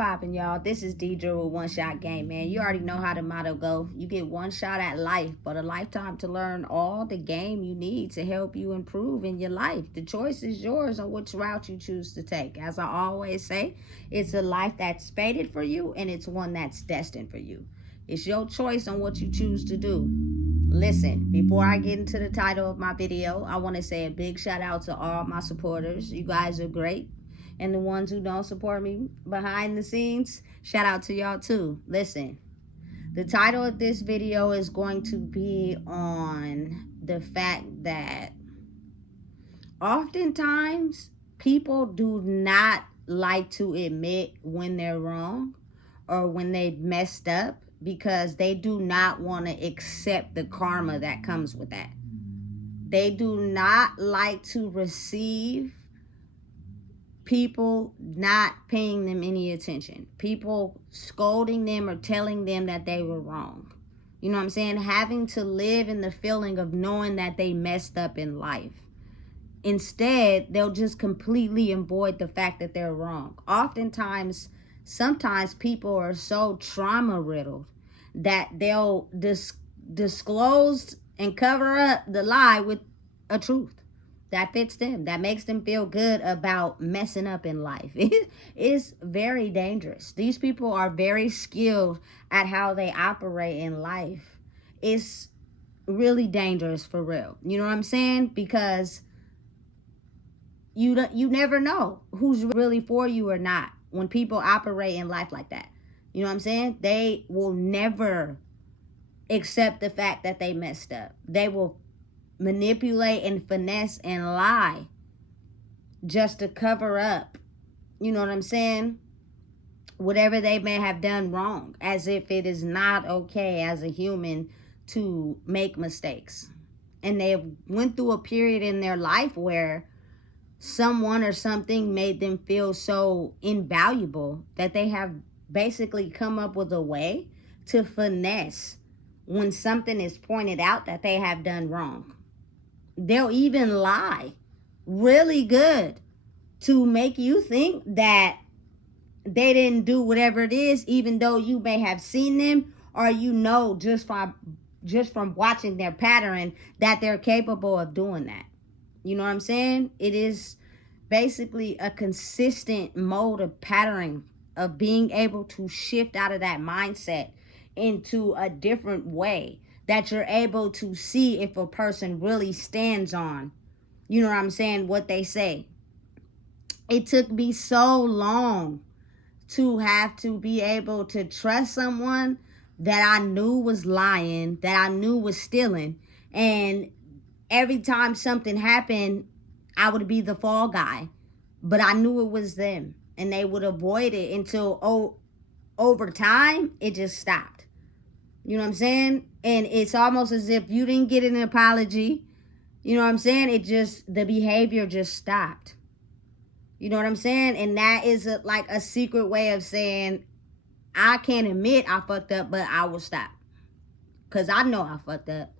poppin', y'all? This is Deidre with One Shot Game, man. You already know how the motto go. You get one shot at life, but a lifetime to learn all the game you need to help you improve in your life. The choice is yours on which route you choose to take. As I always say, it's a life that's fated for you, and it's one that's destined for you. It's your choice on what you choose to do. Listen, before I get into the title of my video, I want to say a big shout out to all my supporters. You guys are great. And the ones who don't support me behind the scenes, shout out to y'all too. Listen, the title of this video is going to be on the fact that oftentimes people do not like to admit when they're wrong or when they messed up because they do not want to accept the karma that comes with that. They do not like to receive people not paying them any attention, people scolding them or telling them that they were wrong. You know what I'm saying? Having to live in the feeling of knowing that they messed up in life. Instead, they'll just completely avoid the fact that they're wrong. Sometimes people are so trauma riddled that they'll disclose and cover up the lie with a truth that fits them, that makes them feel good about messing up in life. It is very dangerous. These people are very skilled at how they operate in life. It's really dangerous for real. You know what I'm saying? Because you never know who's really for you or not when people operate in life like that. You know what I'm saying? They will never accept the fact that they messed up. They will manipulate and finesse and lie just to cover up, you know what I'm saying, whatever they may have done wrong, as if it is not okay as a human to make mistakes. And they went through a period in their life where someone or something made them feel so invaluable that they have basically come up with a way to finesse when something is pointed out that they have done wrong. They'll even lie really good to make you think that they didn't do whatever it is, even though you may have seen them or you know just from watching their pattern that they're capable of doing that. You know what I'm saying? It is basically a consistent mode of patterning of being able to shift out of that mindset into a different way that you're able to see if a person really stands on, you know what I'm saying, what they say. It took me so long to have to be able to trust someone that I knew was lying, that I knew was stealing. And every time something happened, I would be the fall guy. But I knew it was them. And they would avoid it until over time, it just stopped. You know what I'm saying? And it's almost as if you didn't get an apology. You know what I'm saying? The behavior just stopped. You know what I'm saying? And that is like a secret way of saying, I can't admit I fucked up, but I will stop. Because I know I fucked up.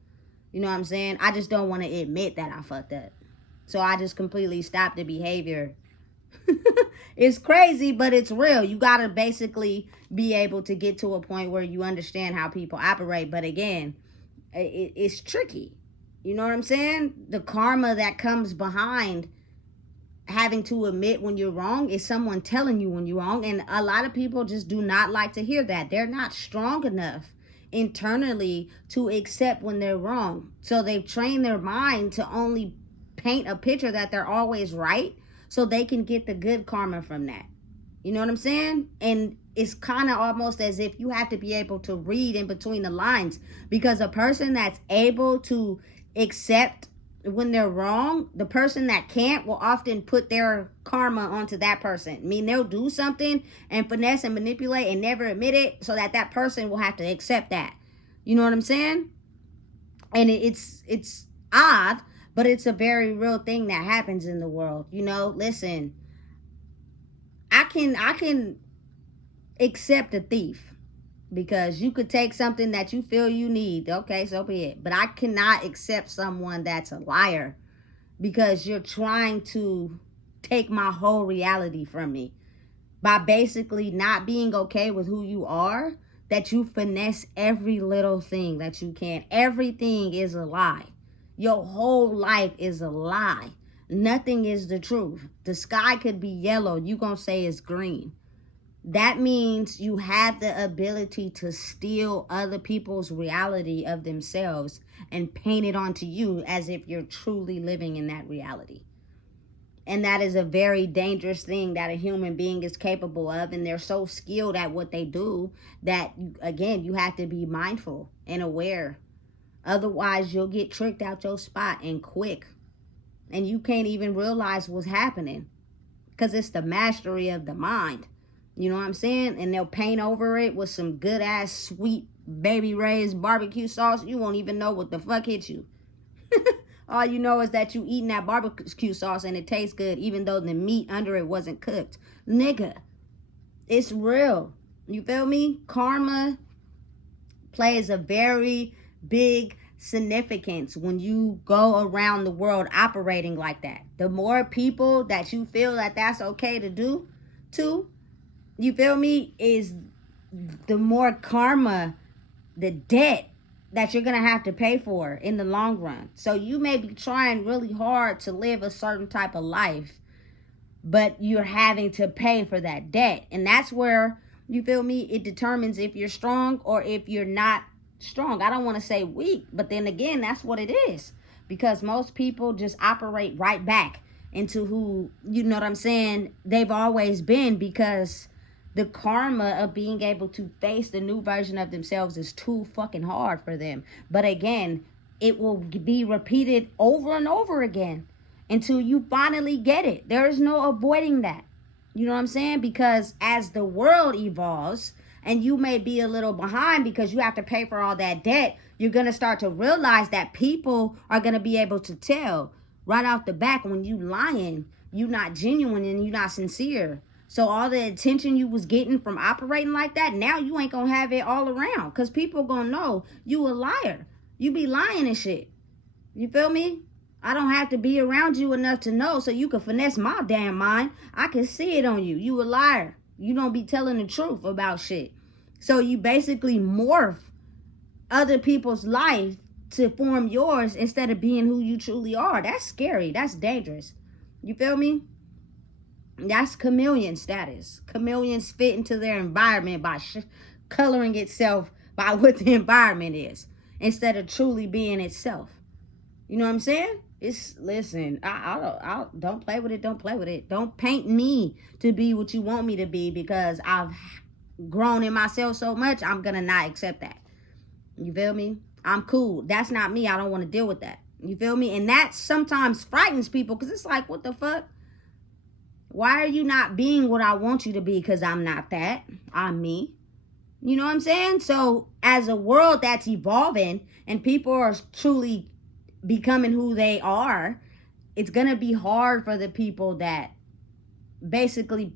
You know what I'm saying? I just don't want to admit that I fucked up. So I just completely stopped the behavior. It's crazy, but it's real. You got to basically be able to get to a point where you understand how people operate. But again, it's tricky. You know what I'm saying? The karma that comes behind having to admit when you're wrong is someone telling you when you're wrong. And a lot of people just do not like to hear that. They're not strong enough internally to accept when they're wrong. So they've trained their mind to only paint a picture that they're always right, so they can get the good karma from that. You know what I'm saying? And it's kind of almost as if you have to be able to read in between the lines, because a person that's able to accept when they're wrong, the person that can't will often put their karma onto that person. I mean, they'll do something and finesse and manipulate and never admit it so that that person will have to accept that. You know what I'm saying? And it's odd, but it's a very real thing that happens in the world. You know, listen, I can accept a thief because you could take something that you feel you need. Okay, so be it. But I cannot accept someone that's a liar because you're trying to take my whole reality from me. by basically not being okay with who you are, that you finesse every little thing that you can. Everything is a lie. Your whole life is a lie. Nothing is the truth. The sky could be yellow. You gonna say it's green. That means you have the ability to steal other people's reality of themselves and paint it onto you as if you're truly living in that reality. And that is a very dangerous thing that a human being is capable of. And they're so skilled at what they do that, again, you have to be mindful and aware. Otherwise, you'll get tricked out your spot and quick. And you can't even realize what's happening because it's the mastery of the mind. You know what I'm saying? And they'll paint over it with some good ass sweet baby raised barbecue sauce. You won't even know what the fuck hit you. All you know is that you eating that barbecue sauce and it tastes good, even though the meat under it wasn't cooked. Nigga, it's real. You feel me? Karma plays a very big significance when you go around the world operating like that. The more people that you feel that that's okay to do to, you feel me, is the more karma, the debt that you're going to have to pay for in the long run. So you may be trying really hard to live a certain type of life, but you're having to pay for that debt. And that's where, you feel me, it determines if you're strong or if you're not strong. I don't want to say weak, but then again, that's what it is. Because most people just operate right back into who, you know what I'm saying, they've always been, because the karma of being able to face the new version of themselves is too fucking hard for them. But again, it will be repeated over and over again until you finally get it. There is no avoiding that. You know what I'm saying? Because as the world evolves, and you may be a little behind because you have to pay for all that debt, you're going to start to realize that people are going to be able to tell right off the back when you lying, you not genuine and you not sincere. So all the attention you was getting from operating like that, now you ain't gonna have it all around. Because people gonna know you a liar. You be lying and shit. You feel me? I don't have to be around you enough to know so you can finesse my damn mind. I can see it on you. You a liar. You don't be telling the truth about shit. So you basically morph other people's life to form yours instead of being who you truly are. That's scary. That's dangerous. You feel me? That's chameleon status. Chameleons fit into their environment by coloring itself by what the environment is instead of truly being itself. You know what I'm saying? Listen, I don't play with it. Don't play with it. Don't paint me to be what you want me to be because I've grown in myself so much. I'm gonna not accept that. You feel me? I'm cool. That's not me. I don't want to deal with that. You feel me? And that sometimes frightens people because it's like, what the fuck? Why are you not being what I want you to be? Because I'm not that. I'm me. You know what I'm saying? So as a world that's evolving and people are truly becoming who they are, it's going to be hard for the people that basically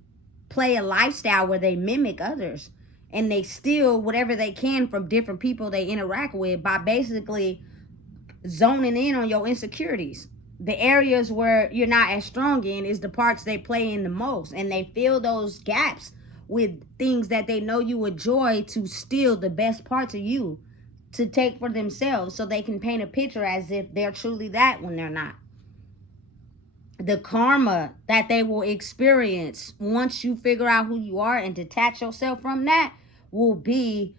play a lifestyle where they mimic others and they steal whatever they can from different people they interact with by basically zoning in on your insecurities. The areas where you're not as strong in is the parts they play in the most, and they fill those gaps with things that they know you enjoy to steal the best parts of you to take for themselves so they can paint a picture as if they're truly that when they're not. The karma that they will experience once you figure out who you are and detach yourself from that will be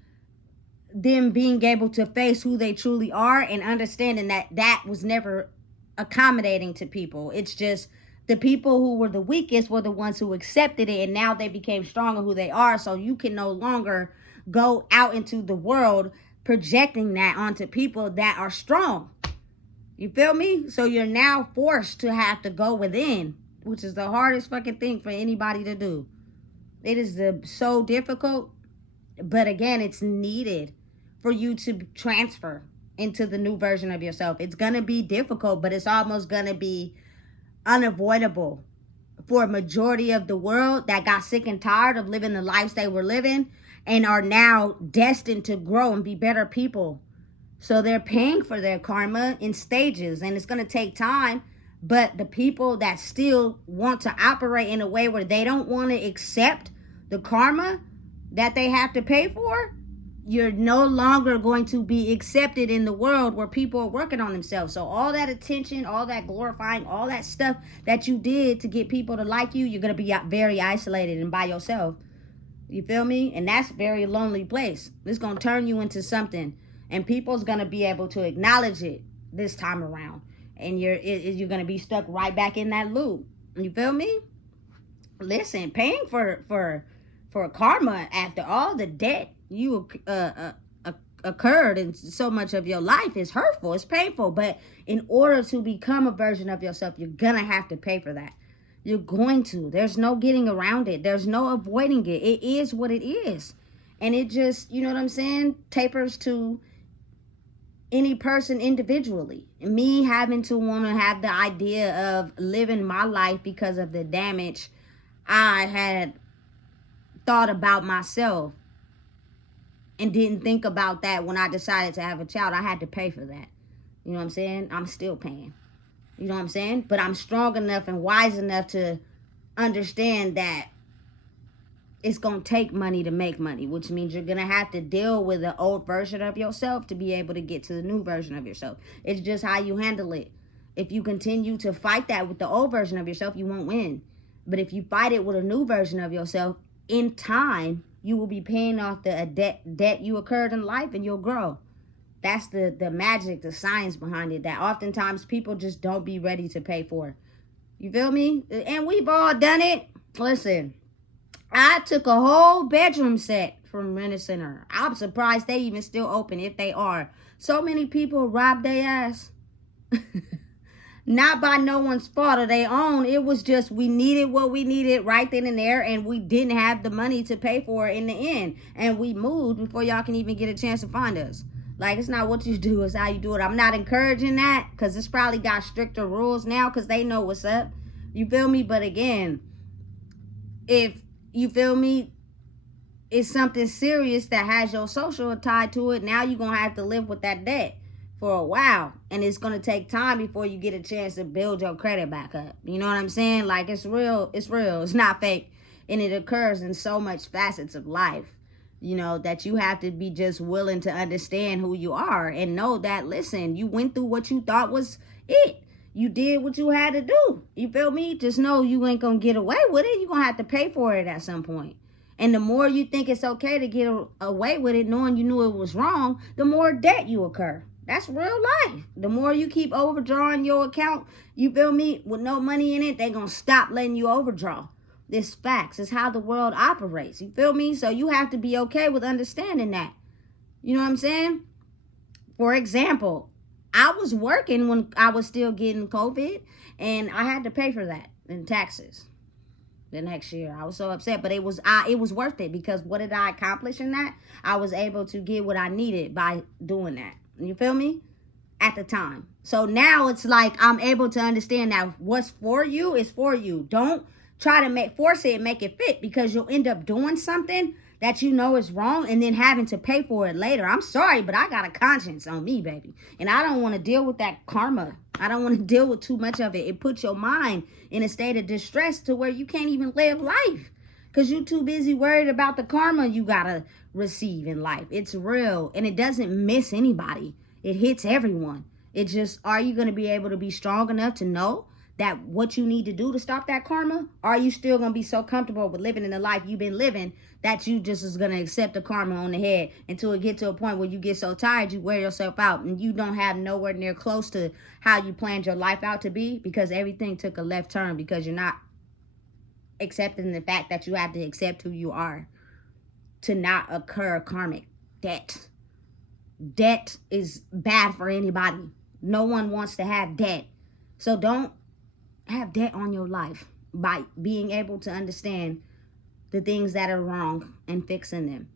them being able to face who they truly are and understanding that that was never accommodating to people. It's just the people who were the weakest were the ones who accepted it, and now they became stronger who they are. So you can no longer go out into the world projecting that onto people that are strong. You feel me? So you're now forced to have to go within, which is the hardest fucking thing for anybody to do. It is so difficult, but again, it's needed for you to transfer into the new version of yourself. It's going to be difficult, but it's almost going to be unavoidable for a majority of the world that got sick and tired of living the lives they were living and are now destined to grow and be better people. So they're paying for their karma in stages, and it's going to take time. But the people that still want to operate in a way where they don't want to accept the karma that they have to pay for, you're no longer going to be accepted in the world where people are working on themselves. So all that attention, all that glorifying, all that stuff that you did to get people to like you, you're going to be very isolated and by yourself. You feel me? And that's a very lonely place. It's going to turn you into something, and people's going to be able to acknowledge it this time around. And you're going to be stuck right back in that loop. You feel me? Listen, paying for karma after all the debt you occurred in so much of your life is hurtful. It's painful. But in order to become a version of yourself, you're going to have to pay for that. You're going to. There's no getting around it. There's no avoiding it. It is what it is. And it just, you know what I'm saying, tapers to any person individually. Me having to want to have the idea of living my life because of the damage I had thought about myself and didn't think about that when I decided to have a child. I had to pay for that. You know what I'm saying? I'm still paying. You know what I'm saying? But I'm strong enough and wise enough to understand that it's going to take money to make money, which means you're going to have to deal with the old version of yourself to be able to get to the new version of yourself. It's just how you handle it. If you continue to fight that with the old version of yourself, you won't win. But if you fight it with a new version of yourself, in time, you will be paying off the debt you occurred in life, and you'll grow. That's the magic, the science behind it, that oftentimes people just don't be ready to pay for. You feel me? And we've all done it. Listen, I took a whole bedroom set from Rent-A-Center. I'm surprised they even still open, if they are. So many people robbed their ass. Not by no one's fault of their own. It was just we needed what we needed right then and there, and we didn't have the money to pay for it in the end. And we moved before y'all can even get a chance to find us. Like, it's not what you do, it's how you do it. I'm not encouraging that, because it's probably got stricter rules now because they know what's up. You feel me? But again, if you feel me, it's something serious that has your social tied to it, now you're going to have to live with that debt for a while. And it's going to take time before you get a chance to build your credit back up. You know what I'm saying? Like, it's real. It's real. It's not fake. And it occurs in so much facets of life. You know, that you have to be just willing to understand who you are and know that, listen, you went through what you thought was it. You did what you had to do. You feel me? Just know you ain't going to get away with it. You're going to have to pay for it at some point. And the more you think it's okay to get away with it, knowing you knew it was wrong, the more debt you occur. That's real life. The more you keep overdrawing your account, you feel me, with no money in it, they're going to stop letting you overdraw. This facts. It's how the world operates. You feel me? So you have to be okay with understanding that. You know what I'm saying? For example, I was working when I was still getting COVID, and I had to pay for that in taxes the next year. I was so upset, but it was worth it, because what did I accomplish in that? I was able to get what I needed by doing that. You feel me? At the time. So now it's like I'm able to understand that what's for you is for you. Don't try to force it and make it fit, because you'll end up doing something that you know is wrong and then having to pay for it later. I'm sorry, but I got a conscience on me, baby. And I don't want to deal with that karma. I don't want to deal with too much of it. It puts your mind in a state of distress to where you can't even live life, because you're too busy worried about the karma you got to receive in life. It's real, and it doesn't miss anybody. It hits everyone. It just, are you going to be able to be strong enough to know that what you need to do to stop that karma? Or are you still going to be so comfortable with living in the life you've been living that you just is going to accept the karma on the head until it get to a point where you get so tired you wear yourself out and you don't have nowhere near close to how you planned your life out to be, because everything took a left turn because you're not accepting the fact that you have to accept who you are to not occur karmic debt. Debt is bad for anybody. No one wants to have debt. So don't have debt on your life by being able to understand the things that are wrong and fixing them,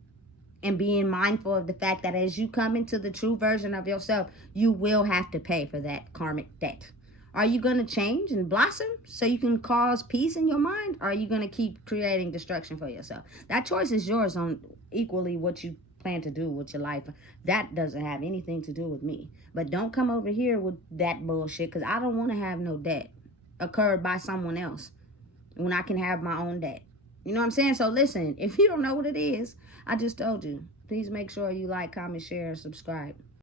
and being mindful of the fact that as you come into the true version of yourself, you will have to pay for that karmic debt. Are you going to change and blossom so you can cause peace in your mind? Or are you going to keep creating destruction for yourself? That choice is yours on equally what you plan to do with your life. That doesn't have anything to do with me. But don't come over here with that bullshit, because I don't want to have no debt occurred by someone else when I can have my own debt. You know what I'm saying? So listen, if you don't know what it is, I just told you. Please make sure you like, comment, share, and subscribe.